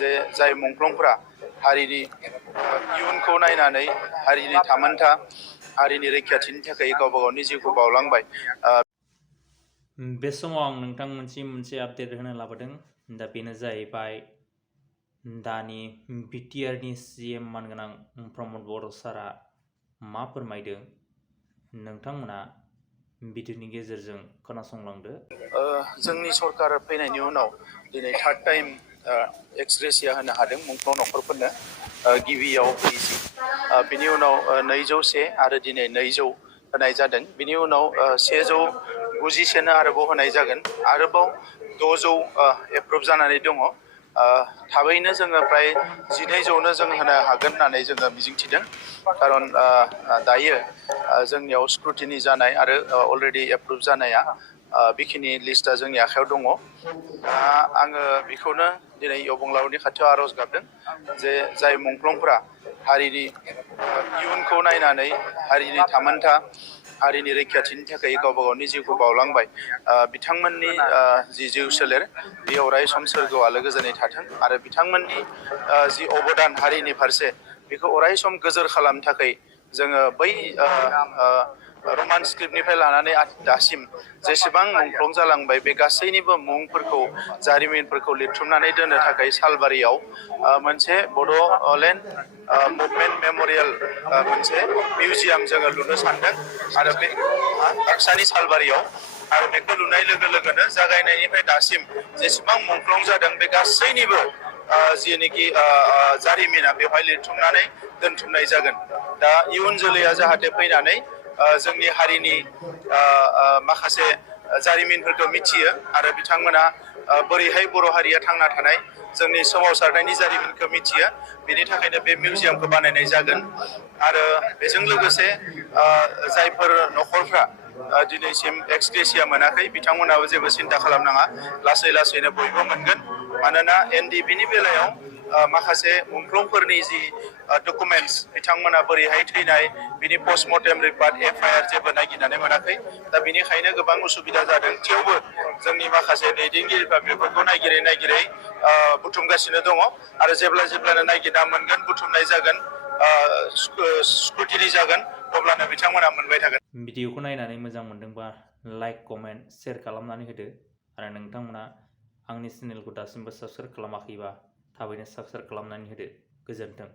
जे जाय मुंख्लंफोरा हारिनि इयुनखौ नायनानै हारिनि थामोनथा हारिनि रैखाथिनि थाखाय गावबा गावनि जिउखौ बावलांबाय। बे समाव आं नोंथांमोनसिम मोनसे आपडेट होनो लाबोदों। दा बेनो जाहैबाय दानि BTR नि CM मानगोनां प्रमद बर' सारा मा फोरमायदों नोंथांमोना भिडिअनि गेजेरजों खोनासंलांदो। जोंनि सरकार फैनायनि उनाव दिनै थार्ड टाइम एक्सग्रेसिया होनो हादों मुंख्लं नखरफोरनो। गिबियाव 20, बिनि उनाव 200 आरो दिनै 200 होनाय जादों। बिनि उनाव 150 आरोबाव होनाय जागोन। आरोबाव 600 एप्रुभ जानानै दङ। थाबैनो जोङो प्राय 1200नो जों होनो हागोन होननानै जोङो मिजिंथिदों। खारन दायो जोंनियाव स्क्रुटिनि जानाय आरो अलरेडि एप्रुभ जानाया बेखिनि लिस्टआ जोंनि आखायाव दङ। आङो बेखौनो दिनै अबंलावरिनि खाथियाव आर'ज गाबदों जे जाय मुंख्लंफोरा हारिनि इयुनखौ नायनानै हारिनि थामोनथा हारिनि रैखाथिनि थाखाय गावबा गावनि जिउखौ बावलांबाय, बिथांमोननि जि जिउ सोलेर बेयो अराय सम सोरगोआव आलो गोजोनै थाथों आरो बिथांमोननि जि अबदान हारिनि फारसे बेखौ अराय सम गोजोर खालामनो थाखाय जोङो बै रमान स्क्रिप्टनिफ्राय लानानै दासिम जेसेबां मुंख्लं जालांबाय बे गासैनिबो मुंफोरखौ जारिमिनफोरखौ लिरथुमनानै दोननो थाखाय सालबारियाव मोनसे बड'लेण्ड मुभमेन्ट मेम'रियेल मोनसे मिउजियाम जोङो लुनो सानदों आरो बे बाक्सानि सालबारियाव। आरो बेखौ लुनाय लोगो लोगोनो जागायनायनिफ्राय दासिम जेसेबां मुंख्लं जादों बे गासैनिबो जिनिखि जारिमिना बेवहाय लिरथुमनानै दोनथुमनाय जागोन। दा इयुन जोलैया जाहाथे फैनानै जोंनि हारिनि माखासे जारिमिनफोरखौ मिथियो आरो बिथांमोना बोरैहाय बर' हारिया थांना थानाय जोंनि सोमावसारनायनि जारिमिनखौ मिथियो, बेनि थाखायनो बे मिउजियामखौ बानायनाय जागोन। आरो बेजों लोगोसे जायफोर नखरफ्रा दिनैसिम एक्सग्रेसिया मोनाखै बिथांमोनाबो जेबो सिन्था खालामनाङा, लासै लासैनो बयबो मोनगोन। मानोना NDPनि बेलायाव माखासे मुंख्लंफोरनि जि डकुमेन्टस बिथांमोना बोरैहाय थैनाय बिनि पस्टमर्टेम रिपर्ट FIR जेबो नागिरनानै मोनाखै। दा बेनिखायनो गोबां उसुबिदा जादों। थेवबो जोंनि माखासे दैदेनगिरिफ्रा बेफोरखौ नागिरै बुथुमगासिनो दङ आरो जेब्लानो नागिरना मोनगोन, बुथुमनाय जागोन, स्क्रुटिनि जागोन, अब्लानो बिथांमोना मोनबाय थागोन। भिडिअखौ नायनानै मोजां मोनदोंबा लाइक, कमेन्ट, शेयार खालामनानै होदो आरो नोंथांमोना आंनि चेनेलखौ दासिमबो साबस्क्राइब खालामाखैबा थाबैनो साबस्क्राइब खालामनानै होदो। गोजोन्थों।